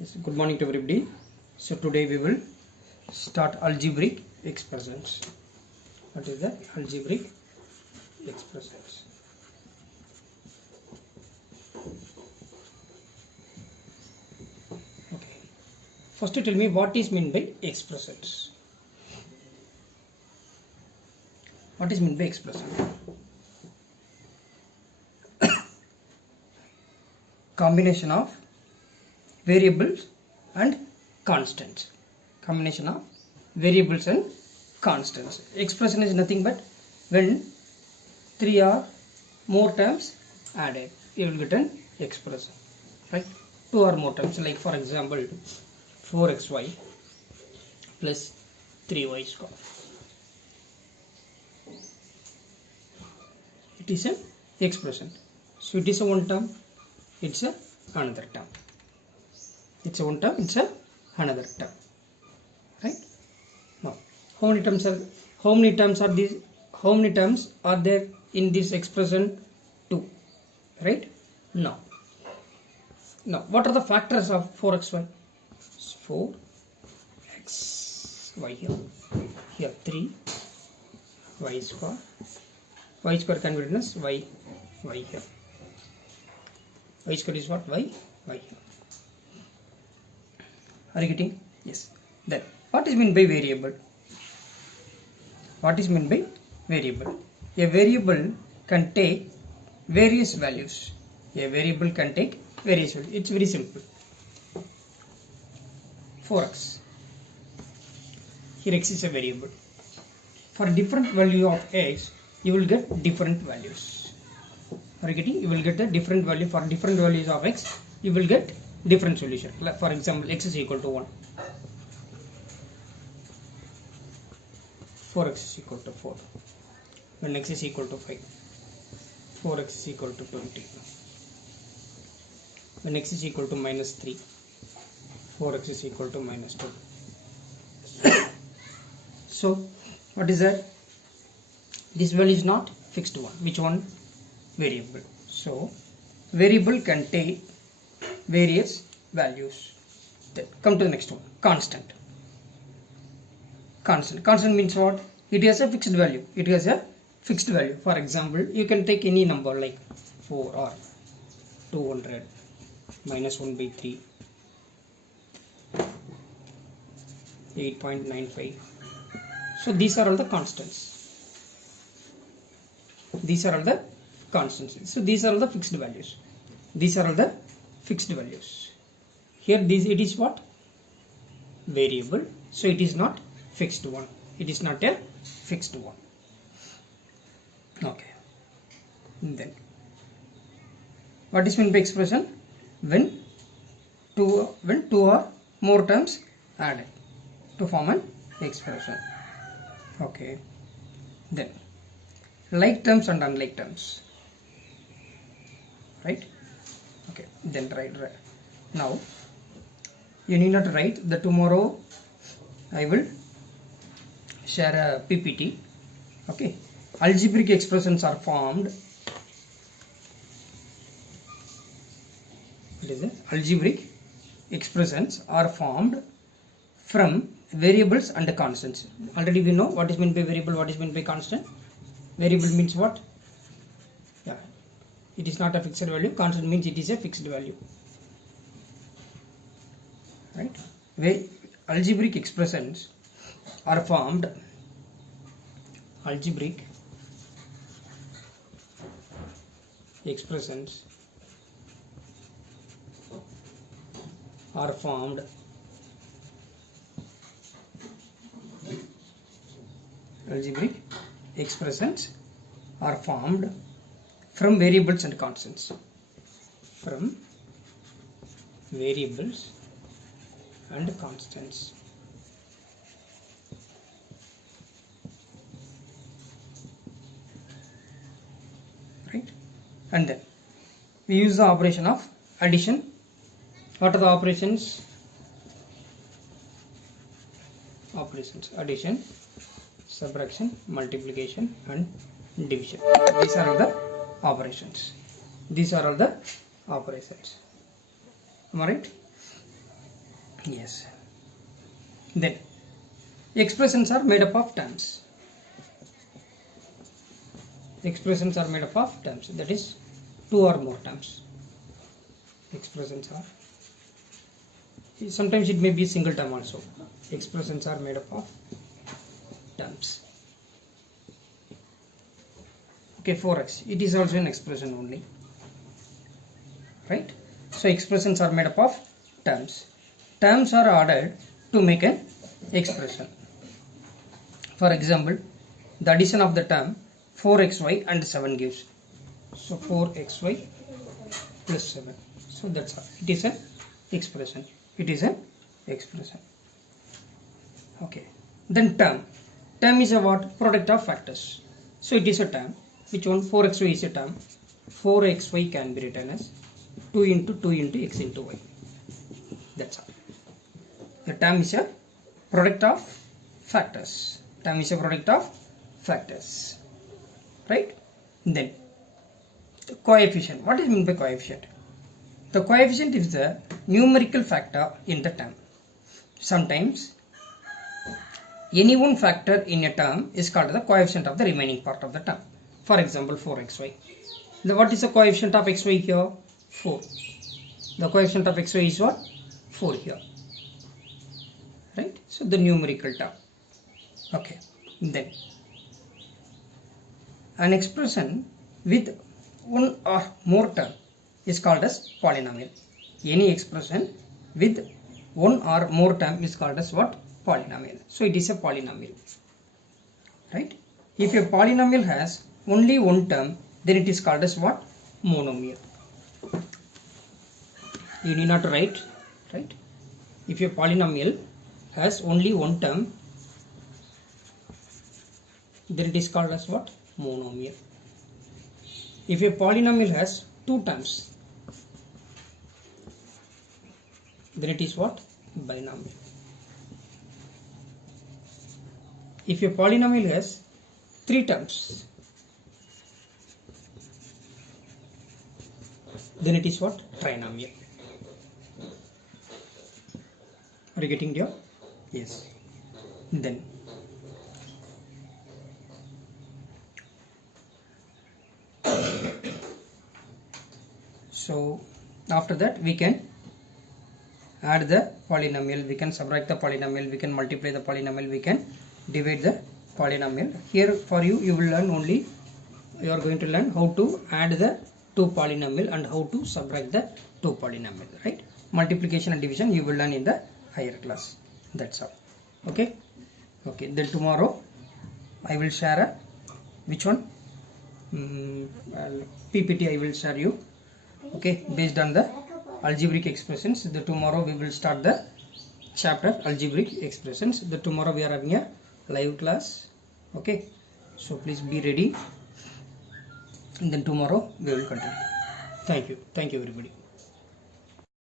Yes, good morning to everybody. So today we will start algebraic expressions. What is that? Algebraic expressions. Okay. First tell me what is meant by expressions. What is meant by expression? Combination of variables and constants. Combination of variables and constants. Expression is nothing but when three or more terms added, you will get an expression, right? Two or more terms, like for example 4xy plus 3y square. It is an expression. So it is a one term, it's a another term. It's a one term, it's a another term, right? Now how many terms are there in this expression? 2, right? Now what are the factors of 4xy? 4xy here 3 y square can be written as y here. Y square is what? Y here. Are you getting? Yes. Then what is meant by variable? What is meant by variable? A variable can take various values. A variable can take various values. It's very simple. 4x. Here x is a variable. For different value of x, you will get different values. Are you getting? You will get a different value for different values of x. You will get different solution. For example, x is equal to 1. 4x is equal to 4. When x is equal to 5. 4x is equal to 20. When x is equal to minus 3. 4x is equal to minus 2. So, what is that? This value is not fixed one. Which one? Variable. So, variable can take various values. Then come to the next one. Constant. Constant means what? It has a fixed value. It has a fixed value. For example, you can take any number like 4 or 200 minus 1 by 3, 8.95. So these are all the constants. These are all the constants. So these are all the fixed values. These are all the fixed values. Here it is what? Variable. So it is not fixed one. It is not a fixed one. Okay. Then what is meant by expression? When two or more terms added to form an expression. Okay. Then like terms and unlike terms. Right? Okay. Then right. Now you need not write. The tomorrow I will share a PPT. Okay. Algebraic expressions are formed. What is it? Algebraic expressions are formed from variables and constants. Already we know what is meant by variable, what is meant by constant. Variable means what? Yeah, it is not a fixed value. Constant means it is a fixed value. Right? Algebraic expressions are formed. Algebraic expressions are formed algebraic expressions are formed from variables and constants. From variables and constants. Right? And then we use the operation of addition. What are the operations? Operations: addition, subtraction, multiplication and division. These are all the operations. These are all the operations. Am I right? Yes. Then expressions are made up of terms. Expressions are made up of terms, that is two or more terms. Expressions are, sometimes it may be single term also. Expressions are made up of terms. Okay, 4x, it is also an expression only, right? So expressions are made up of terms. Terms are ordered to make an expression. For example, the addition of the term 4xy and 7 gives, so 4xy plus 7, so that's all. It is an expression. It is an expression. Okay. Then term is a what? Product of factors. So it is a term. Which one? 4xy is a term. 4xy can be written as 2 into 2 into x into y. That's all. The term is a product of factors. Term is a product of factors. Right? Then the coefficient. What is meant by coefficient? The coefficient is the numerical factor in the term. Sometimes any one factor in a term is called the coefficient of the remaining part of the term. For example, 4xy. What is the coefficient of xy here? 4. The coefficient of xy is what? 4 here. Right? So the numerical term. Okay. Then an expression with one or more term is called as polynomial. Any expression with one or more term is called as what? Polynomial. So it is a polynomial. Right? If a polynomial has only one term, then it is called as what? Monomial. You need not write, right? If a polynomial has only one term, then it is called as what? Monomial. If a polynomial has two terms, then it is what? Binomial. If a polynomial has three terms, then it is what? Trinomial. Are you getting there? Yes. Then so after that we can add the polynomial, we can subtract the polynomial, we can multiply the polynomial, we can divide the polynomial. Here for you, you will learn only, you are going to learn how to add the two polynomial and how to subtract the two polynomial, right? Multiplication and division you will learn in the higher class. That's all. Okay. Okay. Then tomorrow I will share a which one? PPT I will share you. Okay, based on the algebraic expressions. The tomorrow we will start the chapter algebraic expressions. The tomorrow we are having a live class. Okay, so please be ready, and then tomorrow we will continue. Thank you everybody.